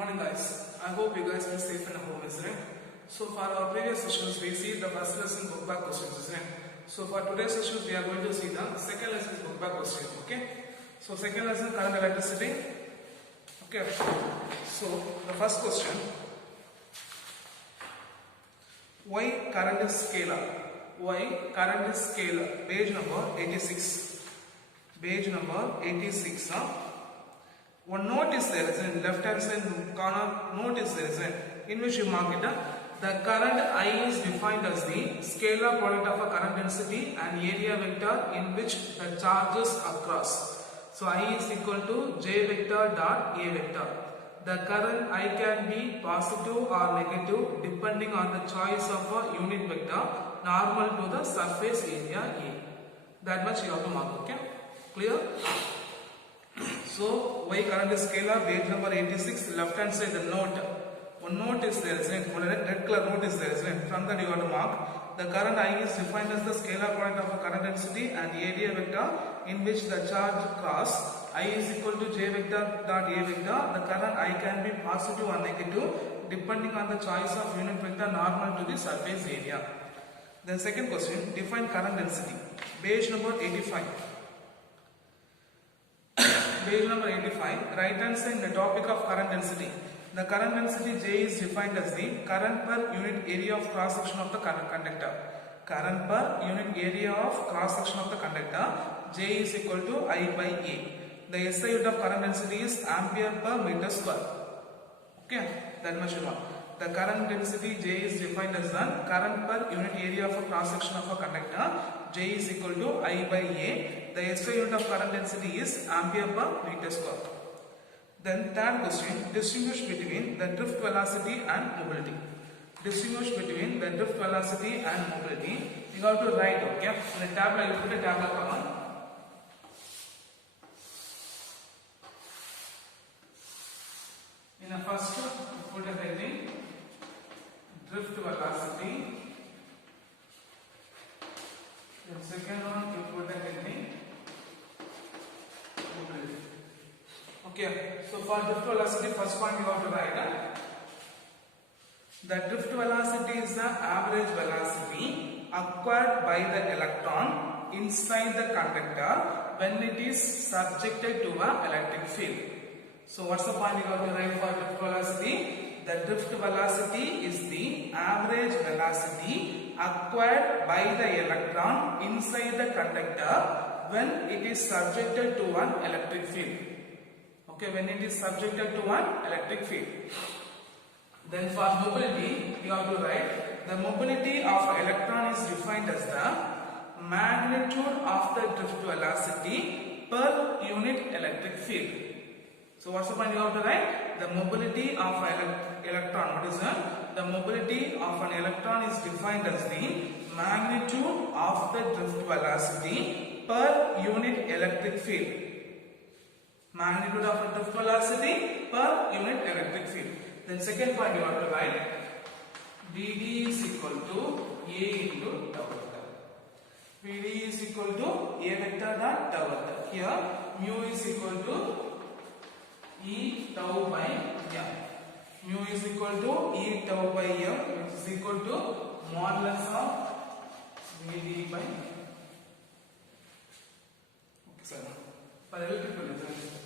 morning guys. I hope you guys are safe and home, isn't it? So for our previous sessions we see the first lesson book back questions, isn't it? So for today's sessions we are going to see the second lesson book back question, okay? So second lesson current electricity. Okay. So the first question, why current is scalar? Why current is scalar? Page number 86. Page number 86. One note is there, in left hand side corner note is there, in which you mark it. The current I is defined as the scalar product of a current density and area vector in which the charges across. So I is equal to J vector dot A vector. The current I can be positive or negative depending on the choice of a unit vector normal to the surface area A. That much you have to mark, okay? Clear? So, why current is scalar? Page number 86, left hand side the note. One note is there, one red color note is there, from that you have to mark. The current I is defined as the scalar product of a current density and area vector in which the charge cross. I is equal to J vector dot A vector. The current I can be positive or negative depending on the choice of unit vector normal to the surface area. Then second question, define current density. Page number 85. Page number 85, right hand side the topic of current density. The current density J is defined as the current per unit area of cross section of the conductor. Current per unit area of cross section of the conductor, J is equal to I by A. The SI unit of current density is ampere per meter square. Okay, that much you know. The current density J is defined as the current per unit area of a cross section of a conductor. J is equal to I by A. The SI unit of current density is ampere per meter square. Then third question, distinguish between the drift velocity and mobility. Distinguish between the drift velocity and mobility. You have to write, okay? In the tablet, you put a tablet command. In the first, you put a heading, drift velocity. In second one, you put a heading, mobility. Okay, so for drift velocity, first point you have to write. The drift velocity is the average velocity acquired by the electron inside the conductor when it is subjected to an electric field. So what's the point you have to write for drift velocity? The drift velocity is the average velocity acquired by the electron inside the conductor when it is subjected to an electric field. Okay, when it is subjected to an electric field. Then for mobility, you have to write the mobility of an electron is defined as the magnitude of the drift velocity per unit electric field. So what's the point you have to write? The mobility of an electron. What is that? The mobility of an electron is defined as the magnitude of the drift velocity per unit electric field. Magnitude of a drift velocity per unit electric field. Then second point you have to write Vd is equal to A into tau vector. Vd is equal to A vector dot tau vector. Here mu is equal to E tau by m. Mu is equal to E tau by m, which is equal to modulus of Vd by. Okay, sir. For electrical resistance.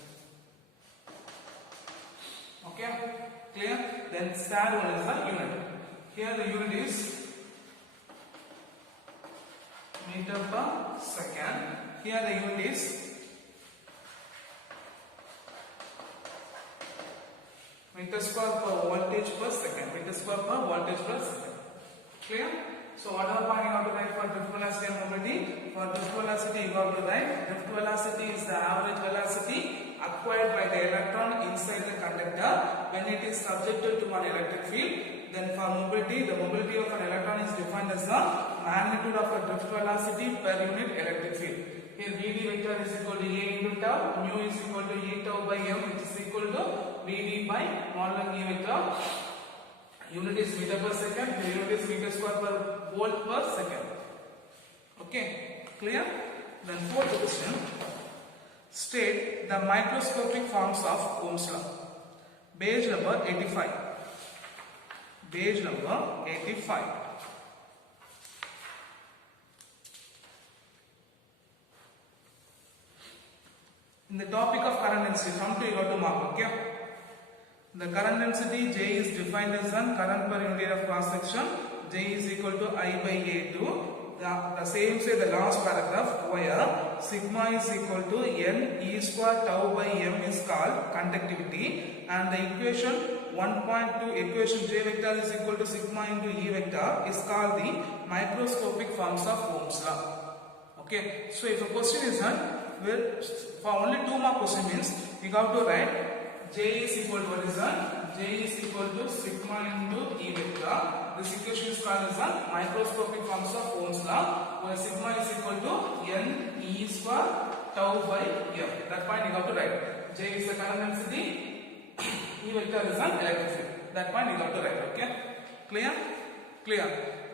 Okay, clear? Then third one is the unit. Here the unit is meter per second. Here the unit is meter square per voltage per second. Meter square per voltage per second. Clear? So whatever point you have to write for drift velocity and mobility. For drift velocity you have to write drift velocity is the average velocity acquired by the electron inside the conductor when it is subjected to an electric field. Then for mobility, the mobility of an electron is defined as the magnitude of a drift velocity per unit electric field. Here Vd vector is equal to A into tau, mu is equal to E tau by m, which is equal to Vd by modulus E vector. Unit is meter per second, the unit is meter square per volt per second. Okay, clear? Then fourth question, state the microscopic forms of Ohm's law. Page number 85. Page number 85. In the topic of current density, from to you got to mark, okay? The current density J is defined as an current per unit of cross section. J is equal to I by A2. The same say the last paragraph where sigma is equal to N E square tau by M is called conductivity, and the equation 1.2 equation J vector is equal to sigma into E vector is called the microscopic forms of Ohm's law. Okay, so if a question is done, well, for only 2 mark question means you have to write J is equal to what is that? J is equal to sigma into E vector. This equation is called as the microscopic forms of Ohm's law, where sigma is equal to N E square tau by M. That point you have to write. J is the current density, E vector is an electric field. That point you have to write. Okay, clear? Clear.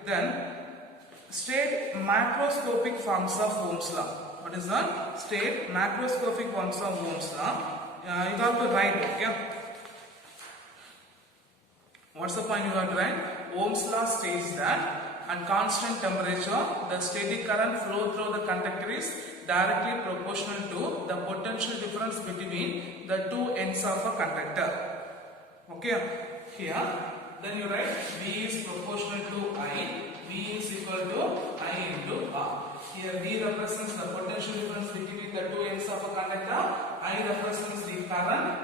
Then state macroscopic forms of Ohm's law. What is that? State macroscopic forms of Ohm's law. You have to write. Okay. What's the point you have to write? Ohm's law states that at constant temperature, the static current flow through the conductor is directly proportional to the potential difference between the two ends of a conductor. Okay. Here, then you write V is proportional to I. V is equal to I into R. Here V represents the potential difference between the two ends of a conductor. I represents the current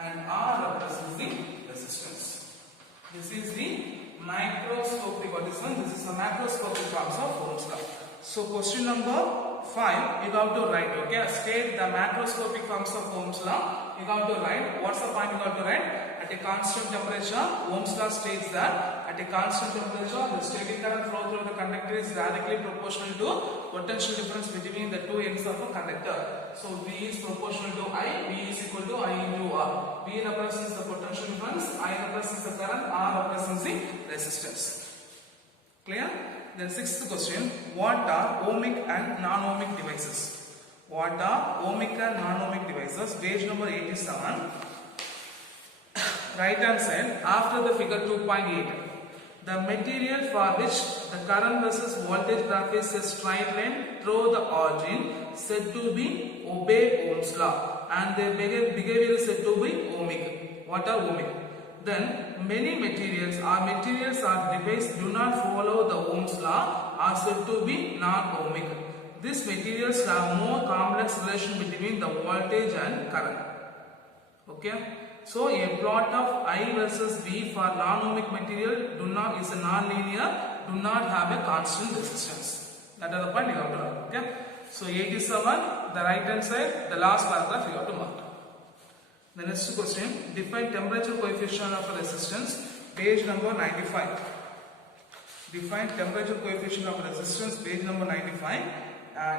and R represents the resistance. This is the microscopic, what is one? This is the macroscopic forms of Ohm's law. So question number 5, you have to write, okay? State the macroscopic forms of Ohm's law. You have to write, what's the point you have to write? At a constant temperature, Ohm's law states that at a constant temperature, the static current flow through the conductor is directly proportional to potential difference between the two ends of a conductor. So V is proportional to I, V is equal to I into R. V represents the potential difference, I represents the current, R represents the resistance. Clear? Then sixth question, what are ohmic and non-ohmic devices? What are ohmic and non-ohmic devices? Page number 87. Right hand side, after the figure 2.8. The material for which the current versus voltage graph is a straight line through the origin said to be obey Ohm's law, and their behavior is said to be ohmic. What are ohmic? Then many materials or devices do not follow the Ohm's law are said to be non-ohmic. These materials have more complex relation between the voltage and current. Okay. So a plot of I versus V for non-ohmic material is a non-linear, do not have a constant resistance. That is the point you have to write. Okay. So 87, the right hand side, the last paragraph you have to mark. The next question, define temperature coefficient of a resistance. Page number 95. Define temperature coefficient of resistance. Page number 95.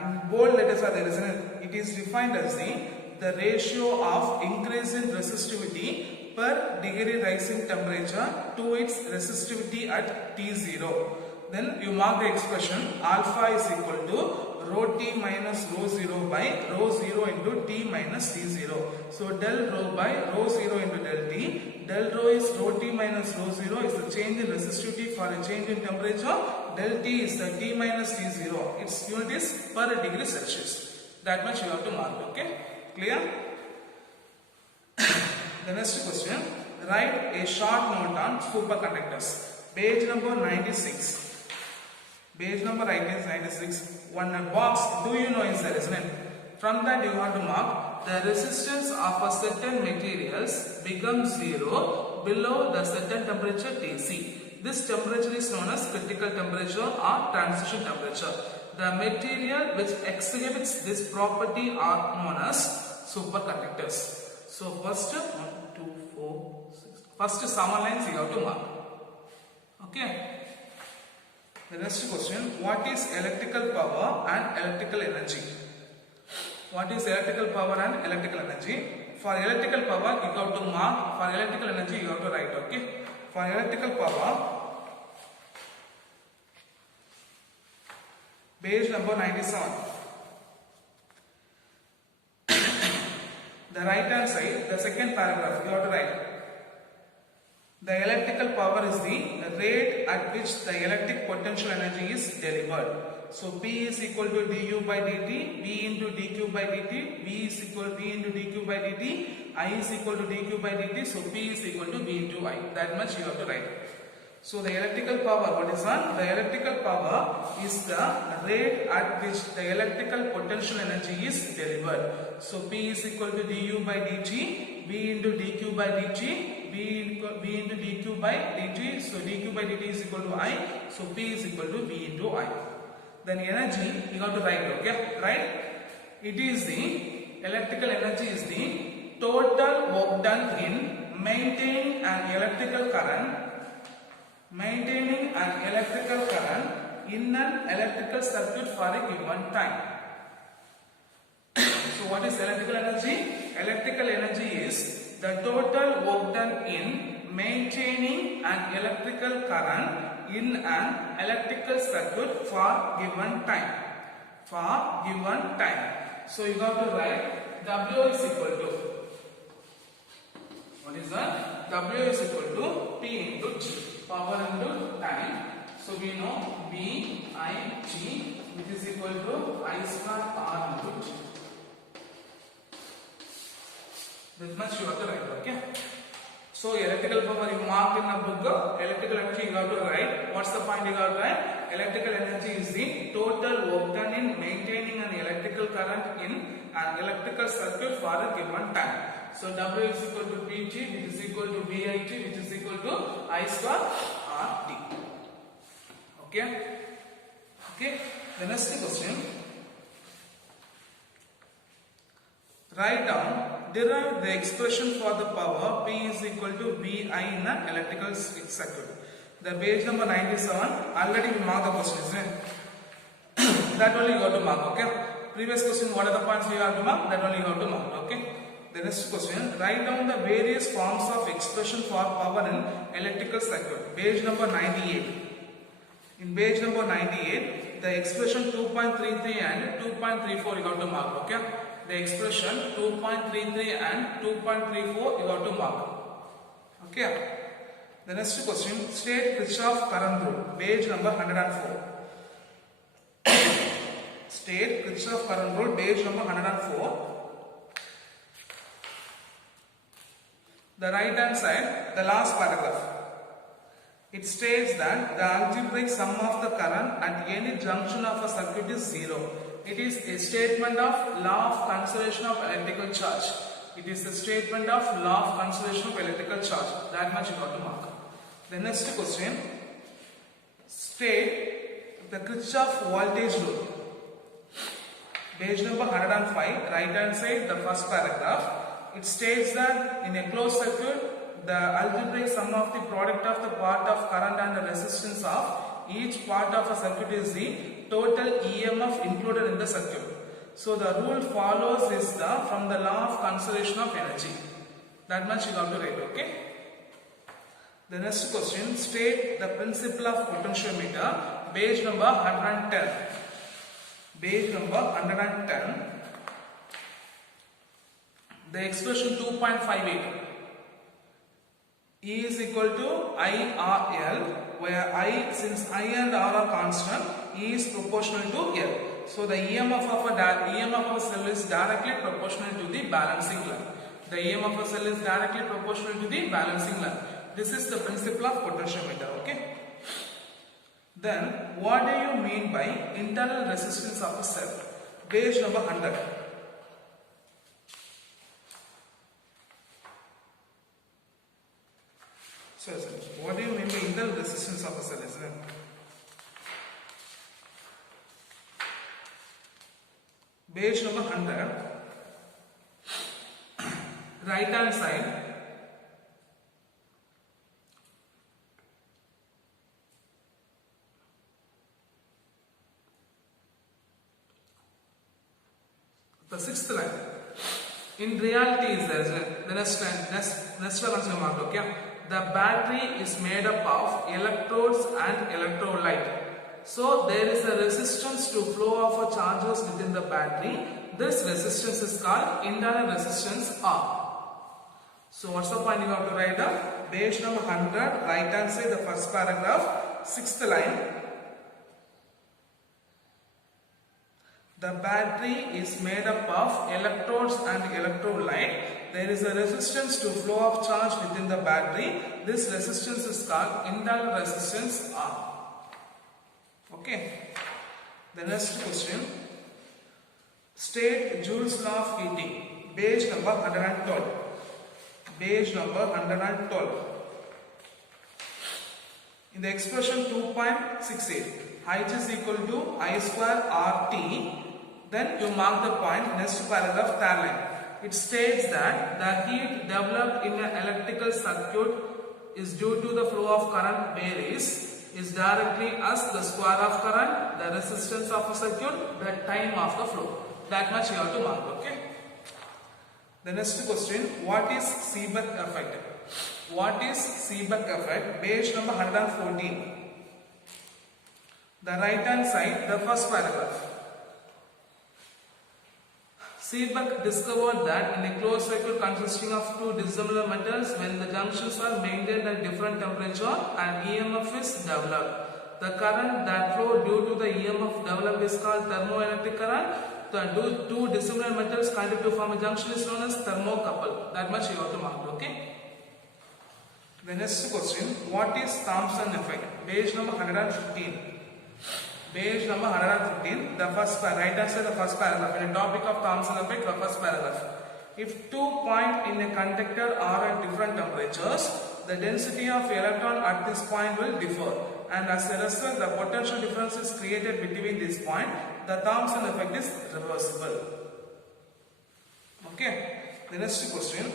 In bold letters are there, isn't it? It is defined as the ratio of increase in resistivity per degree rising temperature to its resistivity at T0. Then you mark the expression alpha is equal to rho T minus rho 0 by rho 0 into T minus T0. So del rho by rho 0 into del T. Del rho is rho T minus rho 0 is the change in resistivity for a change in temperature. Del T is the T minus T0. Its unit is per degree Celsius. That much you have to mark. Okay. Clear? The next question, write a short note on superconductors. Page number 96. Page number 96. One box, do you know is there, isn't it? From that you have to mark the resistance of a certain materials becomes 0 below the certain temperature Tc. This temperature is known as critical temperature or transition temperature. The material which exhibits this property are known as superconductors. So first 1, 2, 4, 6. First summer lines you have to mark. Okay. The next question, what is electrical power and electrical energy? What is electrical power and electrical energy? For electrical power you have to mark, for electrical energy you have to write. Okay. For electrical power, page number 97. the right hand side, the second paragraph, you have to write. The electrical power is the rate at which the electric potential energy is delivered. So P is equal to du by dt, V into dq by dt, V is equal to V into dq by dt, I is equal to dq by dt, so P is equal to V into I. That much you have to write. So the electrical power, what is that? The electrical power is the rate at which the electrical potential energy is delivered. So P is equal to du by dt, V into dq by dt, V into dq by dt, so dq by dt is equal to I, so P is equal to V into I. Then energy, you have to write, okay? Right? It is the, electrical energy is the total work done in maintaining an electrical current in an electrical circuit for a given time. So what is electrical energy? Electrical energy is the total work done in maintaining an electrical current in an electrical circuit for given time. So you have to write W is equal to, what is that? W is equal to P into G, power into time. So we know V I G, which is equal to I square R into G. This much you have to write, okay? So electrical power you mark in a book, electrical energy you have to write. What's the point you have to write? Electrical energy is the total work done in maintaining an electrical current in an electrical circuit for a given time. So W is equal to Pg, which is equal to Vit, which is equal to I square Rt. Okay. The next question. Write down, derive the expression for the power P is equal to Vi in an electrical circuit. The page number 97, already we marked the question, isn't it? That only you have to mark, okay? Previous question, what are the points you have to mark? That only you have to mark, okay? The next question, write down the various forms of expression for power in electrical circuit. Page number 98. In page number 98, the expression 2.33 and 2.34 you have to mark, okay? The expression 2.33 and 2.34 you have to mark. Okay. The next question, state Kirchhoff current rule. Page number 104. State Kirchhoff current rule. Page number 104. The right hand side, the last paragraph. It states that the algebraic sum of the current at any junction of a circuit is 0. It is a statement of law of conservation of electrical charge. It is a statement of law of conservation of electrical charge. That much you got to mark. The next question, state the Kirchhoff voltage rule. Page number 105, right hand side, the first paragraph. It states that in a closed circuit, the algebraic sum of the product of the part of current and the resistance of each part of a circuit is the total EMF included in the circuit. So the rule follows is from the law of conservation of energy. That much you have to write, okay? The next question, state the principle of potentiometer. Page number 110. Page number 110. The expression 2.58. E is equal to IRL, where I, since I and R are constant, E is proportional to L. So the EMF of a cell is directly proportional to the balancing line. The EMF of a cell is directly proportional to the balancing line. This is the principle of potentiometer, okay? Then, what do you mean by internal resistance of a cell? Page number 100. So, what do you mean by internal resistance of a cell, isn't it? Page number 100, right hand side. The sixth line. In reality is there, the next line mark, okay? The battery is made up of electrodes and electrolyte. So there is a resistance to flow of charges within the battery. This resistance is called internal resistance R. So what's the point you have to write down? Page number 100, right hand side, the first paragraph, 6th line. The battery is made up of electrodes and electrolyte. There is a resistance to flow of charge within the battery. This resistance is called internal resistance R. Okay. The next question. State Joule's law of heating. Page number 112. Page number 112. In the expression 2.68, H is equal to I square RT. Then you mark the point, next paragraph, third line. It states that the heat developed in an electrical circuit is due to the flow of current varies is directly as the square of current, the resistance of a circuit, the time of the flow. That much you have to mark, okay? The next question, what is Seebeck effect? What is Seebeck effect? Page number 114. The right hand side, the first paragraph. Seebeck discovered that in a closed circuit consisting of two dissimilar metals, when the junctions are maintained at different temperature, an EMF is developed. The current that flow due to the EMF developed is called thermoelectric current. The two dissimilar metals connected to form a junction is known as thermocouple. That much you have to mark, okay? The next question, what is Thomson effect? Page number 115. Page number 115, the first right hand side, the first paragraph. In the topic of Thomson effect, the first paragraph. If 2 points in a conductor are at different temperatures, the density of electron at this point will differ, and as a result, the potential difference is created between this point. The Thomson effect is reversible. Okay. The next question,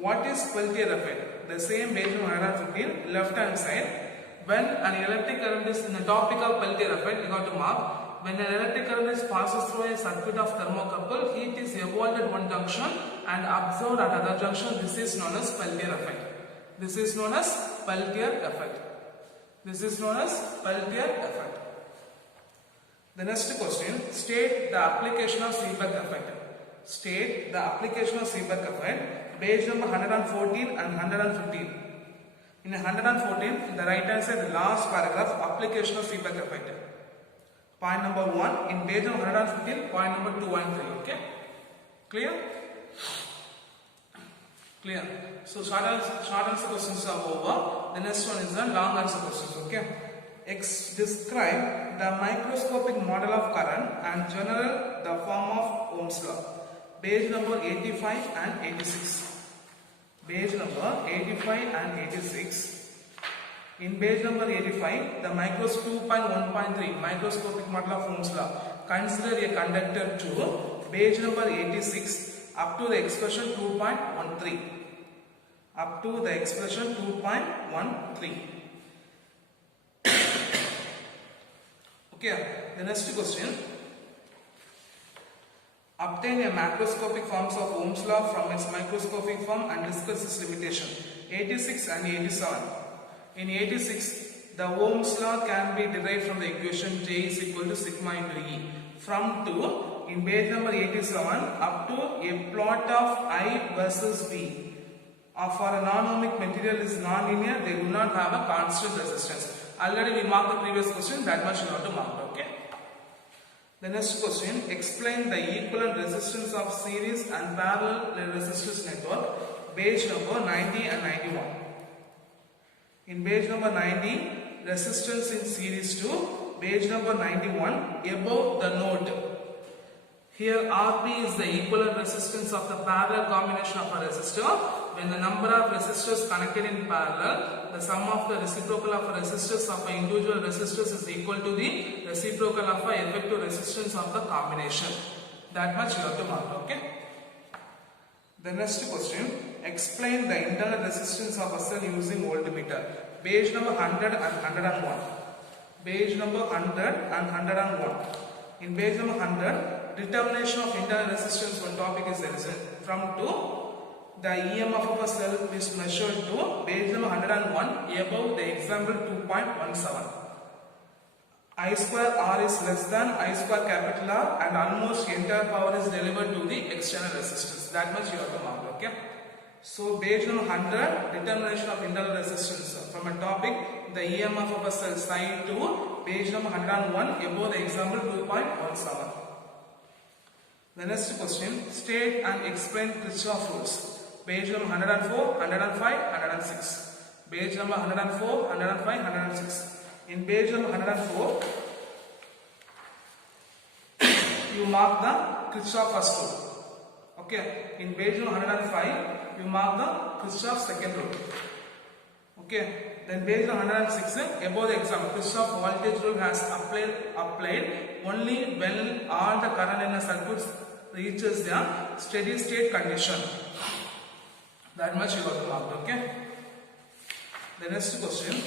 what is Peltier effect? The same page number 115, left hand side. When an electric current is in the topic of Peltier effect, you got to mark. When an electric current passes through a circuit of thermocouple, heat is evolved at one junction and absorbed at other junction. This is known as Peltier effect. This is known as Peltier effect. This is known as Peltier effect. The next question, state the application of Seebeck effect. State the application of Seebeck effect. Page number 114 and 115. In 114, in the right hand side, the last paragraph, application of Seebeck effect. Point number 1 in page number 115, point number 2 and 3. Okay? Clear? Clear. So short answer questions are over. The next one is the long answer questions. Okay? Describe the microscopic model of current and general the form of Ohm's law. Page number 85 and 86. Page number 85 and 86. In page number 85, the 2.1.3 microscopic model of Ohm's law. Consider a conductor to page number 86 up to the expression 2.13. Up to the expression 2.13. Okay, the next question. Obtain a macroscopic forms of Ohm's law from its microscopic form and discuss its limitation. 86 and 87. In 86, the Ohm's law can be derived from the equation J is equal to sigma into E. From 2, in page number 87, up to a plot of I versus V. For a non-ohmic material is non-linear, they do not have a constant resistance. Already we marked the previous question, that much you have to mark, okay? The next question, explain the equivalent resistance of series and parallel resistors network, page number 90 and 91. In page number 90, resistance in series to page number 91, above the node. Here Rp is the equivalent resistance of the parallel combination of a resistor. When the number of resistors connected in parallel, the sum of the reciprocal of resistors of individual resistors is equal to the reciprocal of effective resistance of the combination. That much you have to mark, okay? The next question, explain the internal resistance of a cell using voltmeter. Page number 100 and 101. Page number 100 and 101. In page number 100, determination of internal resistance, one topic is there. From 2, the EMF of a cell is measured to page number 101 above the example 2.17. I square R is less than I square capital R, and almost entire power is delivered to the external resistance. That much you have to mark. Okay. So based on 100, determination of internal resistance from a topic, the EMF of a cell side 2, page number 101, above the example 2.17. The next question, state and explain Kirchhoff rules. Page number 104, 105, 106. Page number 104, 105, 106. In page number 104, you mark the Kirchhoff first rule. Okay. In page number 105, you mark the Kirchhoff second rule. Okay. Then page number 106, above the example, Kirchhoff voltage rule has applied only when all the current in a circuit reaches the steady state condition. That much you got to mark. Okay. The next question.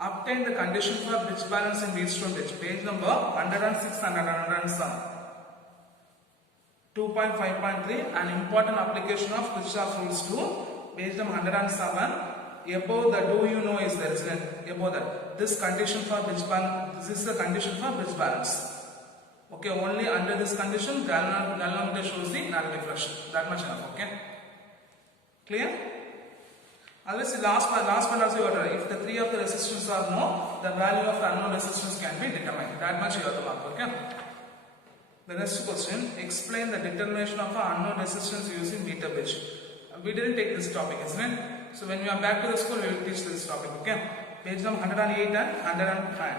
Obtain the condition for bridge balance in Wheatstone bridge. Page number 106 and 107. 2.5.3, an important application of Kirchhoff rules to page number 107. Above the do you know is there, isn't it? Above that. This condition for bridge balance, this is the condition for bridge balance. Okay, only under this condition, galvanometer shows the null diffraction. That much enough, okay? Clear? Otherwise, the last one also you have to, if the three of the resistance are known, the value of the unknown resistance can be determined. That much you have to mark, okay? The next question, explain the determination of an unknown resistance using meter bridge. We didn't take this topic, isn't it? So when we are back to the school, we will teach this topic, okay? Page number 108 and 109.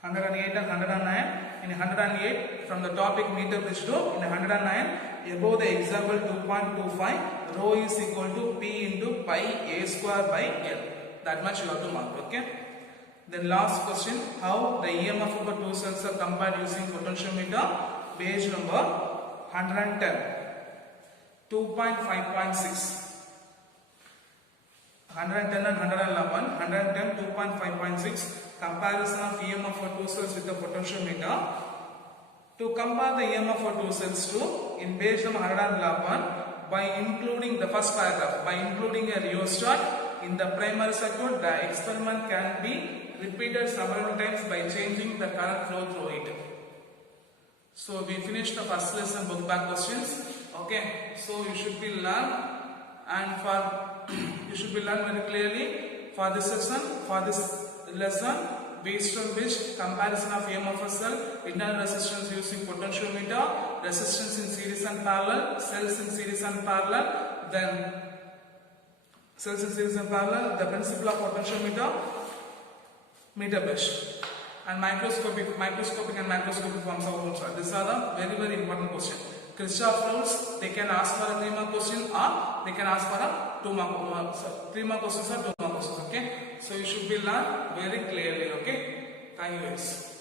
108 and 109. In 108, from the topic meter bridge to, in 109, above the example 2.25, rho is equal to P into pi A square by L. That much you have to mark, okay? Then last question, how the EMF of the two cells are compared using potentiometer. Page number 110. 2.5.6. 110 and 111. 110, 2.5.6. Comparison of EMF for two cells with the potentiometer. To compare the EMF for two cells to, in page number 111, by including the first paragraph, by including a rheostat in the primary circuit, the experiment can be repeated several times by changing the current flow through it. So we finished the first lesson book back questions. Okay, so you should be learn, and you should be learn very clearly for this section, for this lesson, based on which comparison of EMF of cell, internal resistance using potentiometer, resistance in series and parallel, cells in series and parallel, then cells in series and parallel, the principle of potentiometer, meter bridge, and microscopic and macroscopic forms of rules. These are the very, very important questions. Kirchhoff rules, they can ask for a 3-mark question, or they can ask for a 2-mark, 3-mark questions or 2-mark questions, okay? So you should be learned very clearly, okay? Thank you guys.